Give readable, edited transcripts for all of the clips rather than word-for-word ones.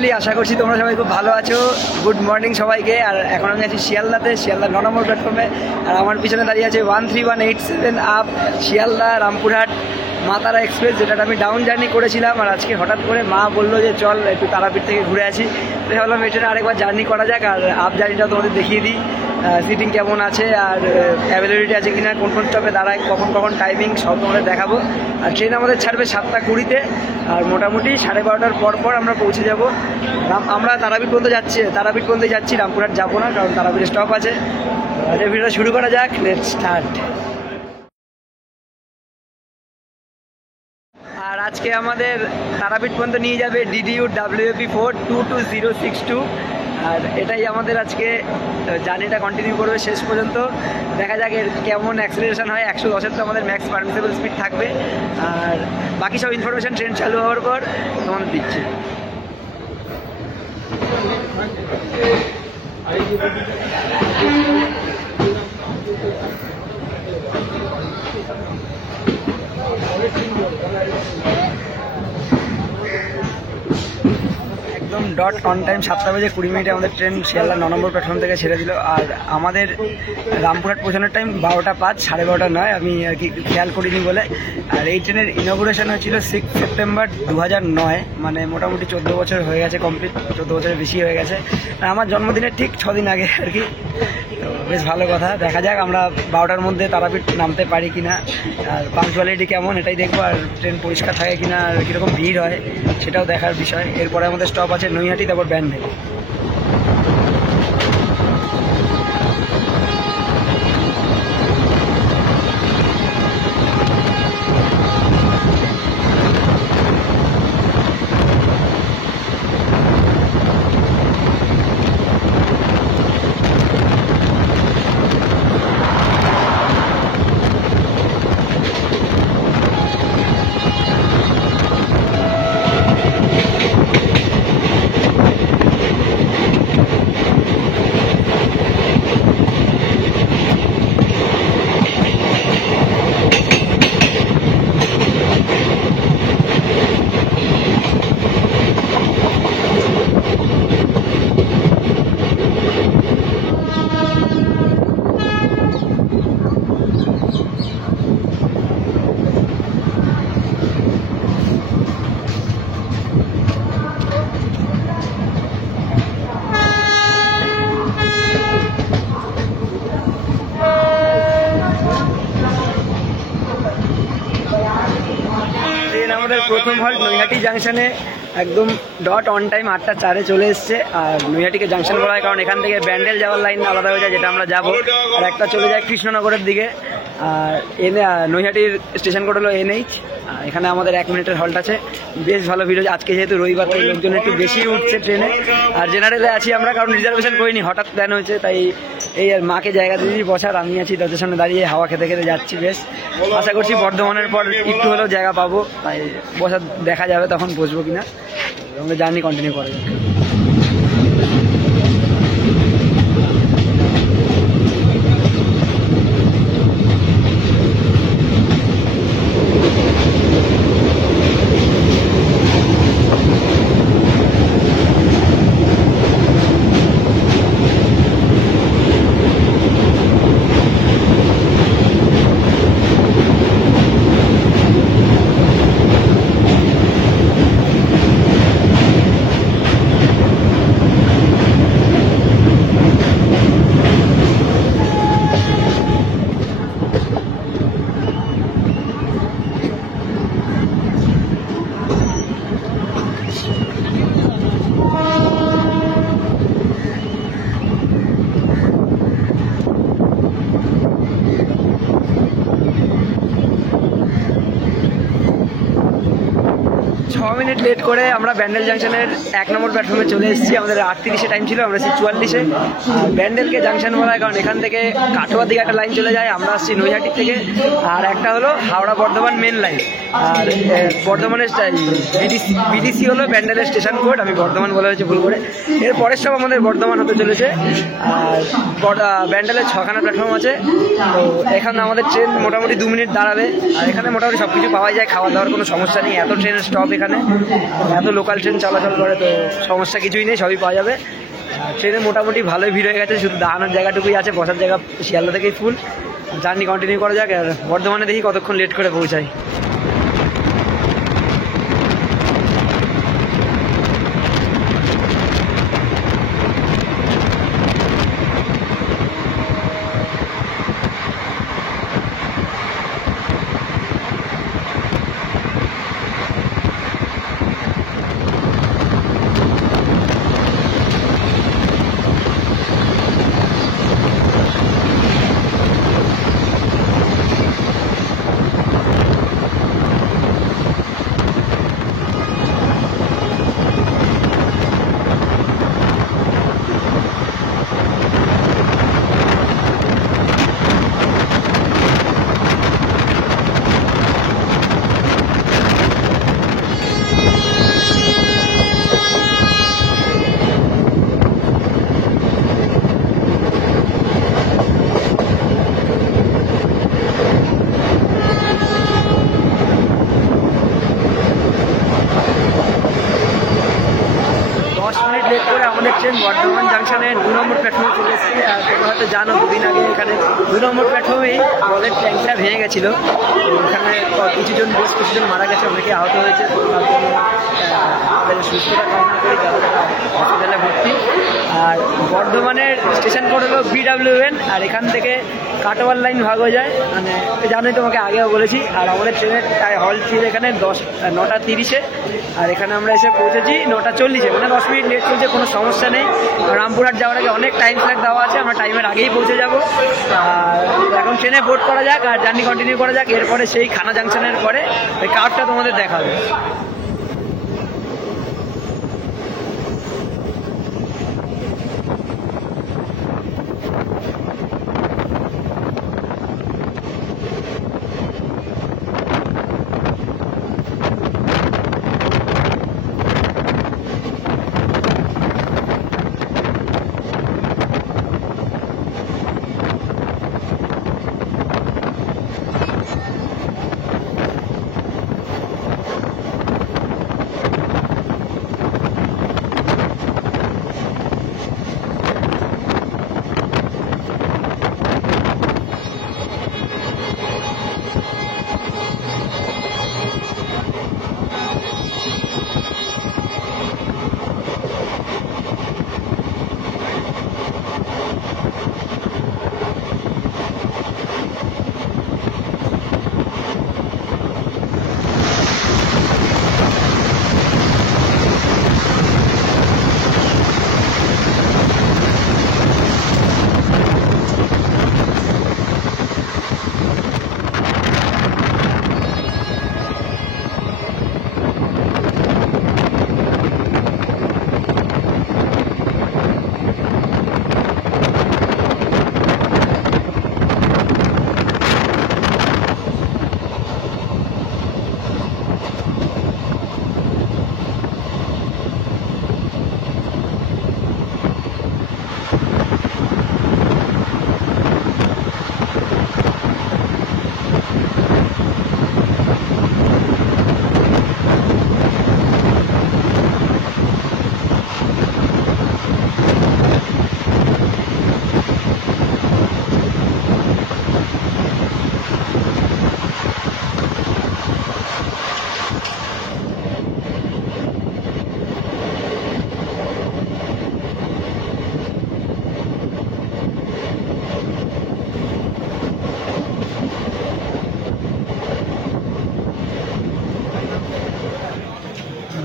Family, আশা করছি তোমরা সবাই খুব ভালো আছো। গুড মর্নিং সবাইকে। আর এখন আমি আছি শিয়ালদাতে, শিয়ালদা 9 নম্বর প্ল্যাটফর্মে। আর আমার পিছনে দাঁড়িয়ে আছে 13187 আপ শিয়ালদা রামপুরহাট মাতারা এক্সপ্রেস, যেটা আমি ডাউন জার্নি করেছিলাম। আর আজকে হঠাৎ করে মা বললো যে চল একটু তারাপীঠ থেকে ঘুরে আসি। তাই ভাবলাম এই ট্রেনে আরেকবার জার্নি করা যাক, আর আপ জার্নিটাও তোমাদের দেখিয়ে দিই, সিটিং কেমন আছে আর অ্যাভেলেবিলিটি আছে কিনা, কোন কোন স্টপে দাঁড়ায়, কখন কখন টাইমিং, সব তোমাদের দেখাবো। আর ট্রেন আমাদের ছাড়বে 7:20-তে, আর মোটামুটি 12:30টার পর আমরা পৌঁছে যাব। আমরা তারাপীঠ পর্যন্ত যাচ্ছি, রামপুরহাট যাবো না, কারণ তারাপীঠ স্টপ আছে। ভিডিওটা শুরু করা যাক, লেটস স্টার্ট। আর আজকে আমাদের তারাপীঠ পর্যন্ত নিয়ে যাবে DDU WAP4 22062। আর এটাই আমাদের আজকে জার্নিটা কন্টিনিউ করবে শেষ পর্যন্ত। দেখা যাক এর কেমন অ্যাক্সেলারেশন হয়। 110-এর তো আমাদের ম্যাক্স পারমিসেবল স্পিড থাকবে। আর বাকি সব ইনফরমেশান ট্রেন চালু হওয়ার পর তোমাদের দিচ্ছি। একদম ডট অন টাইম 7:20 আমাদের ট্রেন শিয়ালদা 9 নম্বর প্ল্যাটফর্ম থেকে ছেড়ে দিল। আর আমাদের রামপুরহাট পৌঁছানোর টাইম 12টা 5, 12:30 নয়, আমি আর কি খেয়াল করিনি বলে। আর এই ট্রেনের ইনগুরেশন হয়েছিল 6 সেপ্টেম্বর 2009, মানে মোটামুটি 14 বছর হয়ে গেছে কমপ্লিট, 14 বছরের বেশি হয়ে গেছে। আর আমার জন্মদিনের ঠিক 6 দিন আগে আর কি। তো বেশ ভালো কথা, দেখা যাক আমরা 12টার মধ্যে তারাপীঠ নামতে পারি কিনা, আর পাংচুয়ালিটি কেমন এটাই দেখবো। আর ট্রেন পরিষ্কার থাকে কিনা, আর কীরকম ভিড় হয় সেটাও দেখার বিষয়। এরপরে আমাদের স্টপ আছে নৈহাটি, তারপর ব্যান্ডেল। প্রথম হল্ট নৈহাটি জাংশনে, একদম ডট অন টাইম 8:04 চলে এসছে। আর নৈহাটিকে জাংশন বলা হয় কারণ এখান থেকে ব্যান্ডেল যাওয়ার লাইন আলাদা হয়ে যায়, যেটা আমরা যাবো। আর একটা চলে যায় কৃষ্ণনগরের দিকে। আর নৈহাটির স্টেশন কোড হলো NH। এখানে আমাদের 1 মিনিটের হল্ট আছে। বেশ ভালো ভিড় হচ্ছে আজকে, যেহেতু রবিবার তাই লোকজন একটু বেশি উঠছে ট্রেনে। আর জেনারেলে আছি আমরা, কারণ রিজার্ভেশন করিনি, হঠাৎ প্ল্যান হয়েছে। তাই এই আর মাকে জায়গা দিয়ে বসার, আমি আছি দরজার সামনে দাঁড়িয়ে হাওয়া খেতে খেতে যাচ্ছি। বেশ আশা করছি বর্ধমানের পর একটু হলেও জায়গা পাবো, তাই বসার দেখা যাবে তখন বসবো কিনা। আমাদের জার্নি কন্টিনিউ করা যাবে। মিনিট লেট করে আমরা ব্যান্ডেল জাংশনের 1 নম্বর প্ল্যাটফর্মে চলে এসেছি। আমাদের 8:30-এ টাইম ছিল, আমরা এসেছি 44-এ। ব্যান্ডেলকে জাংশন বলা হয় কারণ এখান থেকে কাটোয়ার দিকে একটা লাইন চলে যায়, আমরা আসছি নৈহাটির থেকে। আর একটা হলো হাওড়া বর্ধমান মেন লাইন। আর বর্ধমানের BDC হলো ব্যান্ডেলের স্টেশন কোড, আমি বর্ধমান বলা হয়েছে ভুল করে। এর পরের সব আমাদের বর্ধমান হতে চলেছে। আর ব্যান্ডেলের 6খানা প্ল্যাটফর্ম আছে। তো এখানে আমাদের ট্রেন মোটামুটি 2 মিনিট দাঁড়াবে। আর এখানে মোটামুটি সব কিছু পাওয়া যায়, খাওয়া দাওয়ার কোনো সমস্যা নেই, এত ট্রেনের স্টপ এখানে। এত লোকাল ট্রেন চলাচল করে, তো সমস্যা কিছুই নেই, সবই পাওয়া যাবে। ট্রেনে মোটামুটি ভালোই ভিড় হয়ে গেছে, শুধু দাঁড়ানোর জায়গাটুকুই আছে, বসার জায়গা শিয়ালদা থেকেই ফুল। জার্নি কন্টিনিউ করা যাক, আর বর্ধমানে দেখি কতক্ষণ লেট করে পৌঁছাই। 10 মিনিট লেট করে আমাদের ট্রেন বর্ধমান জাংশনের 2 নম্বর প্ল্যাটফর্মে চলে এসেছে। আর তোমরা হয়তো জানো, দুদিন আগে এখানে 2 নম্বর প্ল্যাটফর্মেই জলের ট্যাঙ্কটা ভেঙে গেছিলো। ওখানে কিছুজন কিছুজন মারা গেছে, অনেকে আহত হয়েছে। তাদের সুস্থতা কামনা করি, যারা যারা হসপিটালে ভর্তি। আর বর্ধমানের স্টেশন কোড হলো BWN, আর এখান থেকে কাটোয়ার লাইন ভাগ হয়ে যায়, মানে জানোই, তোমাকে আগেও বলেছি। আর আমাদের ট্রেনের হল ছিল এখানে 9:30-এ, আর এখানে আমরা এসে পৌঁছেছি 9:40-এ, মানে 10 মিনিট লেট চলছে, কোনো সমস্যা নেই। রামপুরহাট যাওয়ার আগে অনেক টাইম স্ল্যাগ দেওয়া আছে, আমরা টাইমের আগেই পৌঁছে যাব। আর এখন ট্রেনে বোর্ড করা যাক আর জার্নি কন্টিনিউ করা যাক। এরপরে সেই খানা জাংশনের পরে ওই কার্ভটা তোমাদের দেখাবে।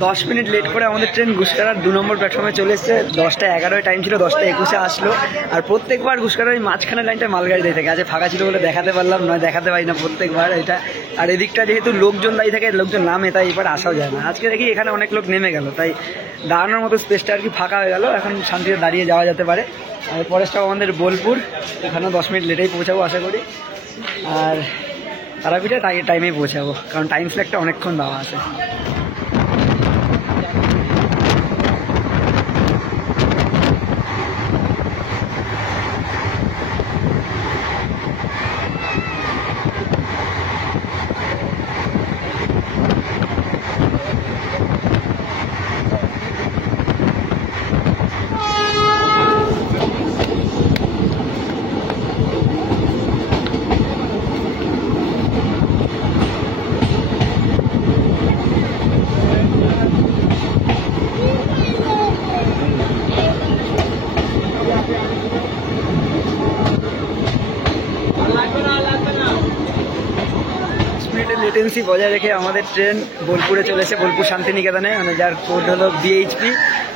10 মিনিট লেট করে আমাদের ট্রেন গুসকারার 2 নম্বর প্ল্যাটফর্মে চলে এসেছে। 10:11 টাইম ছিল, 10:21-এ আসলো। আর প্রত্যেকবার গুসকারার মাঝখানে লাইনটা মালগাড়ি দিয়ে থাকে, আজকে ফাঁকা ছিল বলে দেখাতে পারলাম, নয় দেখাতে পারি না প্রত্যেকবার এটা। আর এদিকটা যেহেতু লোকজন দাঁড়িয়ে থাকে, লোকজন নামে, তাই এবার আসাও যায় না। আজকে দেখি এখানে অনেক লোক নেমে গেল, তাই দাঁড়ানোর মতো স্পেসটা আর কি ফাঁকা হয়ে গেল, এখন শান্তিতে দাঁড়িয়ে যাওয়া যেতে পারে। আর পরের স্টপ আমাদের বোলপুর, এখানেও 10 মিনিট লেটেই পৌঁছাবো আশা করি। আর তারাপীঠে টাইমেই পৌঁছাবো, কারণ টাইম স্ল্যাগটা অনেকক্ষণ দেওয়া আছে। পোটেন্সি বজায় রেখে আমাদের ট্রেন বোলপুরে চলেছে, বোলপুর শান্তিনিকেতনে, মানে যার কোড হলো BHP।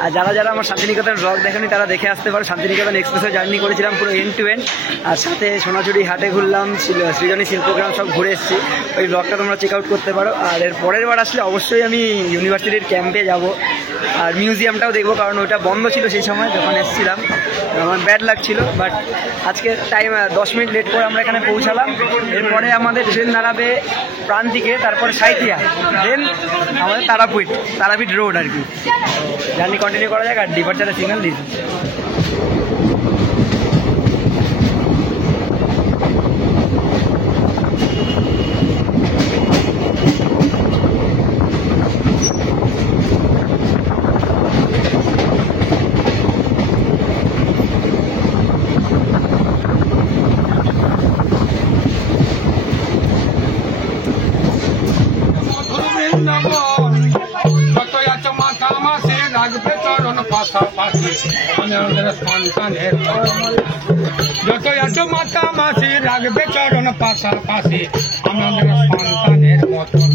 আর যারা যারা আমার শান্তিনিকেতন ব্লগ দেখেনি তারা দেখে আসতে পারো। শান্তিনিকেতন এক্সপ্রেসে জার্নি করেছিলাম পুরো এন্ড টু এন্ড, আর সাথে সোনাঝুরি হাটে ঘুরলাম, সৃজনী শিল্পগ্রাম সব ঘুরে এসেছি। ওই ব্লগটা তোমরা চেক আউট করতে পারো। আর এর পরের বার আসলে অবশ্যই আমি ইউনিভার্সিটির ক্যাম্পে যাব, আর মিউজিয়ামটাও দেখবো, কারণ ওটা বন্ধ ছিল সেই সময় যখন এসেছিলাম। আমার ব্যাড লাগছিল, বাট আজকে টাইম 10 মিনিট লেট করে আমরা এখানে পৌঁছালাম। এরপরে আমাদের ট্রেন দাঁড়াবে প্রান্তিকে, তারপরে সাঁইথিয়া, দেন আমাদের তারাপীঠ রোড আর কি। জার্নি কন্টিনিউ করা যাক, আর ডিপার্চারের সিগন্যাল দিয়েছি। যত এত মাতা মাসি রাখবে চরণ পাশাপাশি আমাদের সন্তানের মতন।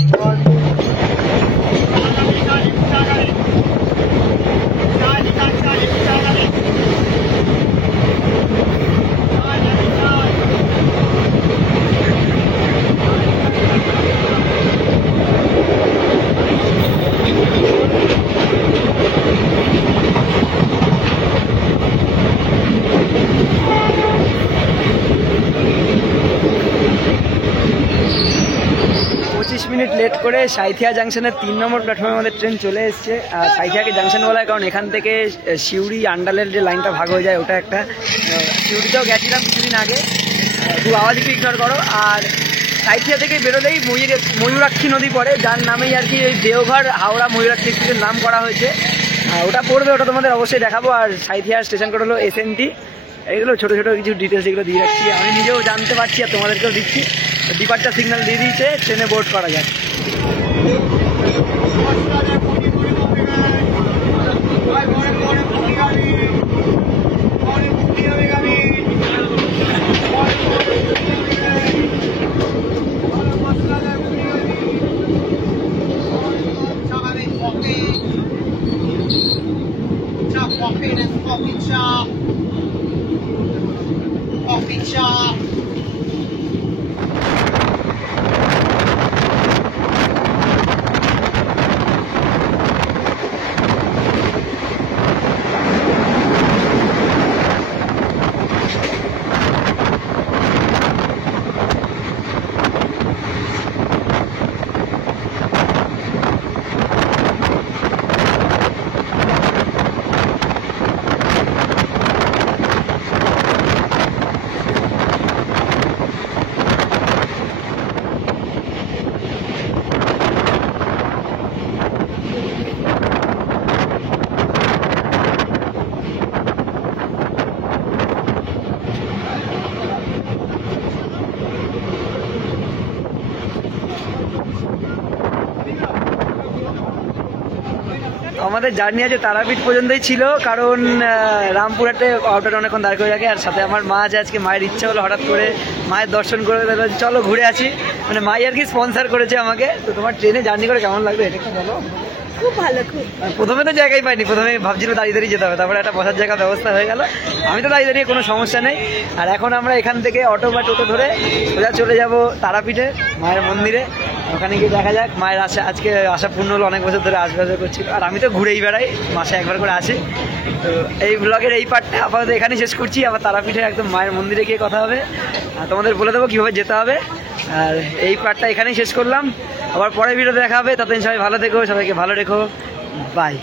মিনিট লেট করে সাঁইথিয়া জাংশনের 3 নম্বর প্ল্যাটফর্মে আমাদের ট্রেন চলে এসছে। আর সাঁইথিয়াকে জাংশন বলা হয় কারণ এখান থেকে সিউড়ি আন্ডালের যে লাইনটা ভাগ হয়ে যায় ওটা একটা। সিউড়িতেও গেছিলাম কিছুদিন আগে, একটু আওয়াজ একটু ইগনোর করো। আর সাঁইথিয়া থেকে বেরোলেই ময়ূরাক্ষী নদী পড়ে, যার নামেই আর কি ওই দেওঘর হাওড়া ময়ূরাক্ষী এক্সপ্রেসের নাম করা হয়েছে। ওটা পড়বে, ওটা তোমাদের অবশ্যই দেখাবো। আর সাঁইথিয়া স্টেশন কোড হলো SNT। এগুলো ছোটো ছোটো কিছু ডিটেলস এগুলো দিয়ে রাখছি, আমি নিজেও জানতে পারছি আর তোমাদেরকেও দিচ্ছি। ডিপার্চার সিগন্যাল দিয়ে দিয়েছে, ট্রেনে বোর্ড করা যায়। আমাদের জার্নি আছে তারাপীঠ পর্যন্তই ছিল, কারণ রামপুরহাটে অটোটা অনেকক্ষণ দাঁড় করে রাখে। আর সাথে আমার মা আছে, আজকে মায়ের ইচ্ছা হলো হঠাৎ করে মায়ের দর্শন করে দিল, চলো ঘুরে আসি। মানে মাই আর কি স্পন্সার করেছে আমাকে। তো তোমার ট্রেনে জার্নি করে কেমন লাগবে এটা একটু বলো। খুব ভালো, খুব। প্রথমে তো জায়গায় পাইনি, প্রথমে ভাবছিলাম দাঁড়িয়ে দাঁড়িয়ে যেতে হবে, তারপরে একটা বসার জায়গা ব্যবস্থা হয়ে গেল। আমি তো দাঁড়িয়ে দাঁড়িয়ে কোনো সমস্যা নেই। আর এখন আমরা এখান থেকে অটো বা টোটো ধরে সোজা চলে যাব তারাপীঠে মায়ের মন্দিরে। ওখানে গিয়ে দেখা যাক। মায়ের আজকে আশা পূর্ণ হলো, অনেক বছর ধরে আসবে করছিল। আর আমি তো ঘুরেই বেড়াই, মাসে একবার করে আসি। তো এই ব্লগের এই পার্টটা আপাতত এখানেই শেষ করছি। আবার তারাপীঠে একদম মায়ের মন্দিরে গিয়ে কথা হবে, আর তোমাদের বলে দেবো কীভাবে যেতে হবে। আর এই পার্টটা এখানেই শেষ করলাম। আবার পরের ভিডিওতে দেখা হবে। ততদিন সবাই ভালো থেকো, সবাইকে ভালো রেখো। বাই।